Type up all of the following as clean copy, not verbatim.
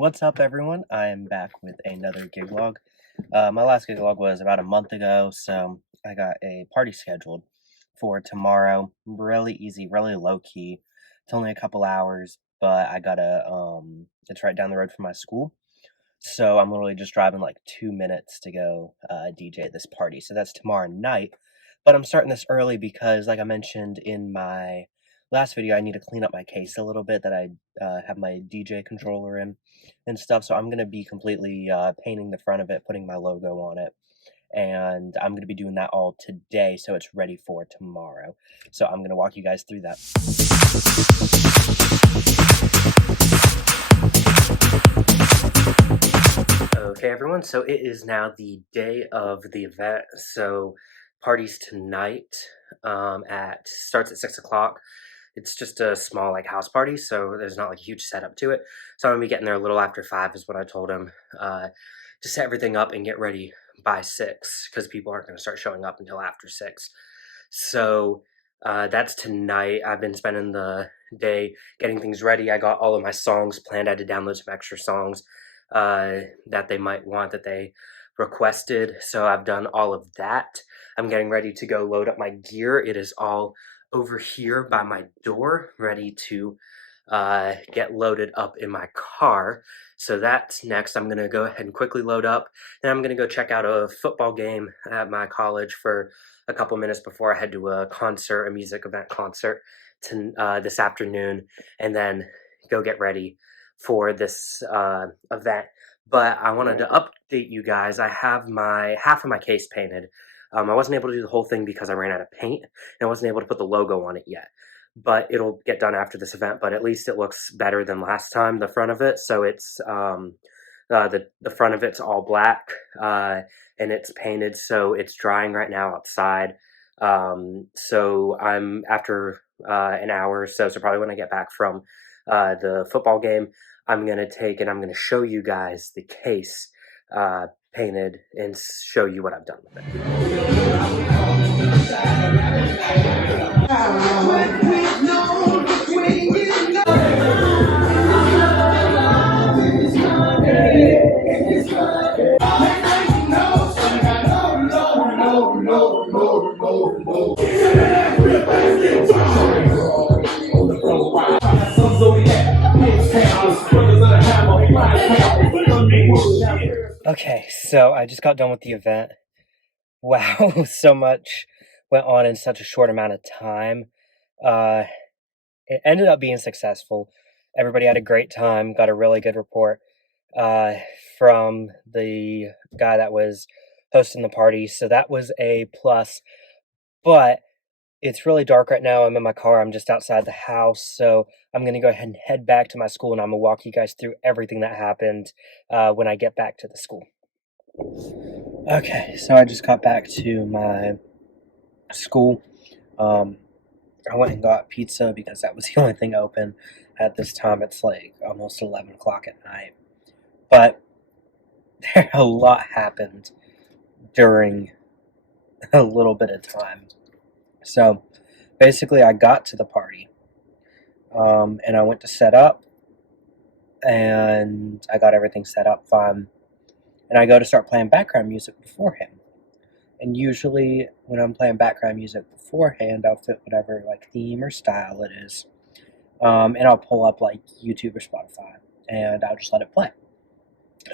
What's up, everyone? I am back with another gig log. My last gig log was about a month ago, so I got a party scheduled for tomorrow. Really easy, really low key. It's only a couple hours, but it's right down the road from my school. So I'm literally just driving like 2 minutes to go DJ at this party. So that's tomorrow night. But I'm starting this early because, like I mentioned in my last video, I need to clean up my case a little bit that I have my DJ controller in and stuff. So I'm going to be completely painting the front of it, putting my logo on it. And I'm going to be doing that all today so it's ready for tomorrow. So I'm going to walk you guys through that. Okay, everyone, so it is now the day of the event. So party's tonight starts at 6 o'clock. It's just a small house party, so there's not a huge setup to it. So I'm gonna be getting there a little after 5 is what I told him, to set everything up and get ready by 6 because people aren't gonna start showing up until after 6. So that's tonight. I've been spending the day getting things ready. I got all of my songs planned. I had to download some extra songs that they might want, that they requested. So I've done all of that. I'm getting ready to go load up my gear. It is all over here by my door, ready to get loaded up in my car. So that's next. I'm gonna go ahead and quickly load up, and I'm gonna go check out a football game at my college for a couple minutes before I head to a concert, a music event concert this afternoon, and then go get ready for this event. But I wanted to update you guys. I have half of my case painted. I wasn't able to do the whole thing because I ran out of paint, and I wasn't able to put the logo on it yet. But it'll get done after this event, but at least it looks better than last time, the front of it. So it's, the front of it's all black, and it's painted, so it's drying right now outside. So I'm after an hour or so probably when I get back from the football game, I'm going to take and I'm going to show you guys the case painted and show you what I've done with Okay, so I just got done with the event. Wow, so much went on in such a short amount of time. It ended up being successful. Everybody had a great time, got a really good report from the guy that was hosting the party, so that was a plus. But it's really dark right now. I'm in my car. I'm just outside the house, so I'm going to go ahead and head back to my school, and I'm going to walk you guys through everything that happened when I get back to the school. Okay, so I just got back to my school. I went and got pizza because that was the only thing open at this time. It's like almost 11 o'clock at night. But a lot happened during a little bit of time. So basically I got to the party and I went to set up, and I got everything set up fine. And I go to start playing background music beforehand. And usually when I'm playing background music beforehand, I'll fit whatever theme or style it is. And I'll pull up YouTube or Spotify, and I'll just let it play.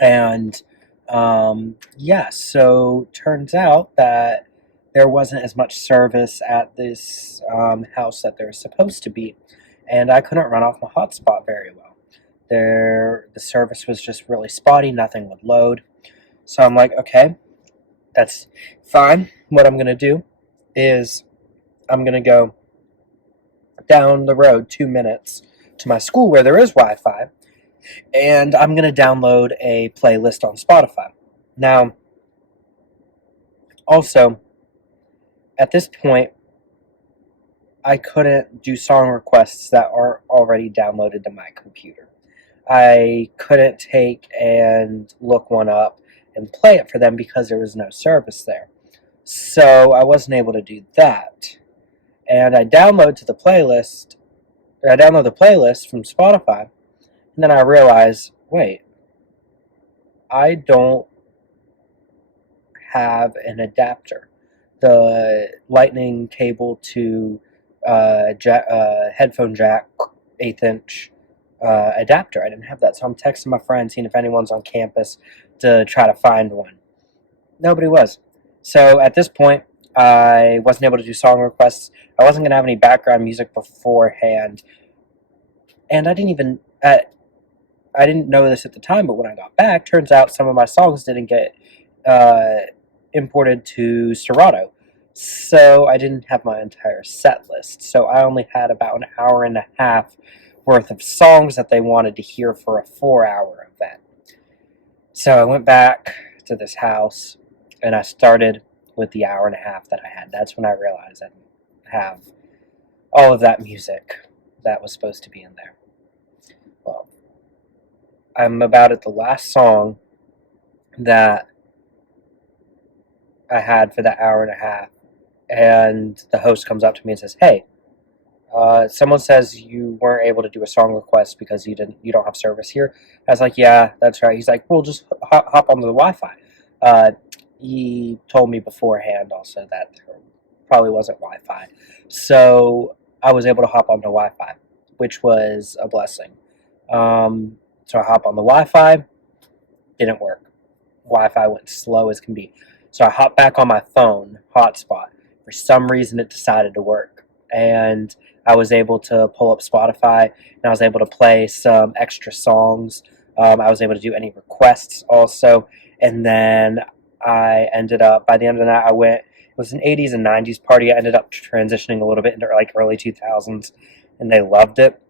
And yeah, so turns out that there wasn't as much service at this house that there was supposed to be, and I couldn't run off my hotspot very well. The service was just really spotty, nothing would load. So I'm like, okay, that's fine. What I'm going to do is I'm going to go down the road 2 minutes to my school where there is Wi-Fi, and I'm going to download a playlist on Spotify. Now, also, at this point, I couldn't do song requests that are already downloaded to my computer. I couldn't take and look one up and play it for them because there was no service there. So I wasn't able to do that. And I download the playlist from Spotify, and then I realize, wait, I don't have an adapter. The lightning cable to headphone jack, 1/8 inch adapter. I didn't have that, so I'm texting my friends, seeing if anyone's on campus to try to find one. Nobody was. So at this point, I wasn't able to do song requests. I wasn't going to have any background music beforehand, and I didn't know this at the time, but when I got back, turns out some of my songs didn't get uh, imported to Serato. So I didn't have my entire set list. So I only had about an hour and a half worth of songs that they wanted to hear for a 4 hour event. So I went back to this house and I started with the hour and a half that I had. That's when I realized I didn't have all of that music that was supposed to be in there. Well, I'm about at the last song that I had for that hour and a half, and the host comes up to me and says, "Hey, someone says you weren't able to do a song request because you don't have service here." I was like, "Yeah, that's right." He's like, "Well, just hop onto the Wi-Fi." Uh, he told me beforehand also that there probably wasn't Wi-Fi, so I was able to hop onto Wi-Fi, which was a blessing. So I hop on the Wi-Fi, didn't work. Wi-Fi went slow as can be. So I hopped back on my phone hotspot. For some reason, it decided to work, and I was able to pull up Spotify, and I was able to play some extra songs. I was able to do any requests also, and then I ended up by the end of the night I went. It was an 80s and 90s party. I ended up transitioning a little bit into like early 2000s, and they loved it.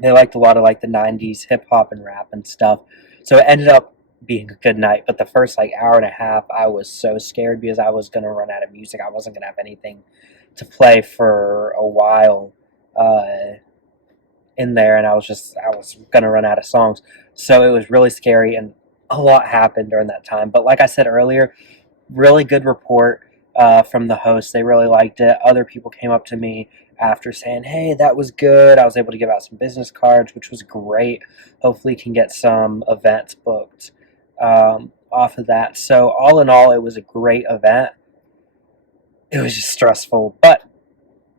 They liked a lot of like the 90s hip hop and rap and stuff. So it ended up being a good night. But the first like hour and a half, I was so scared because I was going to run out of music. I wasn't going to have anything to play for a while in there. And I was going to run out of songs. So it was really scary. And a lot happened during that time. But like I said earlier, really good report from the host. They really liked it. Other people came up to me after saying, "Hey, that was good." I was able to give out some business cards, which was great. Hopefully, can get some events booked off of that. So, all in all, it was a great event. It was just stressful, but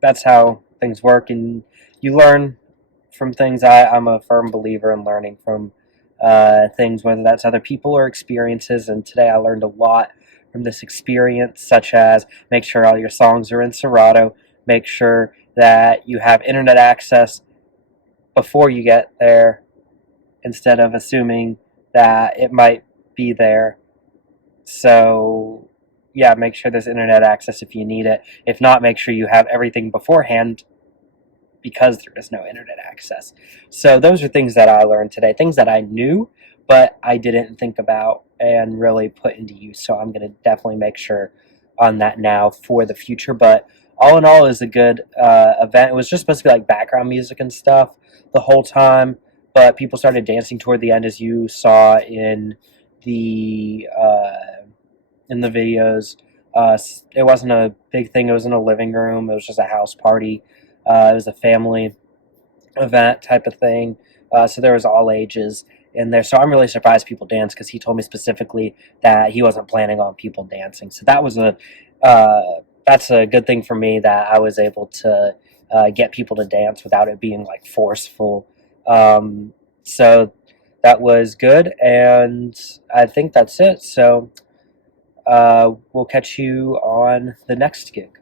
that's how things work, and you learn from things. I'm a firm believer in learning from things, whether that's other people or experiences. And today I learned a lot from this experience, such as make sure all your songs are in Serato, make sure that you have internet access before you get there instead of assuming that it might be there. So, yeah, make sure there's internet access if you need it. If not, make sure you have everything beforehand because there is no internet access. So those are things that I learned today, things that I knew, but I didn't think about and really put into use. So I'm going to definitely make sure on that now for the future. But all in all, it was a good event. It was just supposed to be like background music and stuff the whole time, but people started dancing toward the end, as you saw the in the videos. It wasn't a big thing. It was in a living room. It was just a house party. It was a family event type of thing. So there was all ages in there. So I'm really surprised people danced because he told me specifically that he wasn't planning on people dancing. So that's a good thing for me that I was able to get people to dance without it being like forceful. So that was good, and I think that's it. So we'll catch you on the next gig.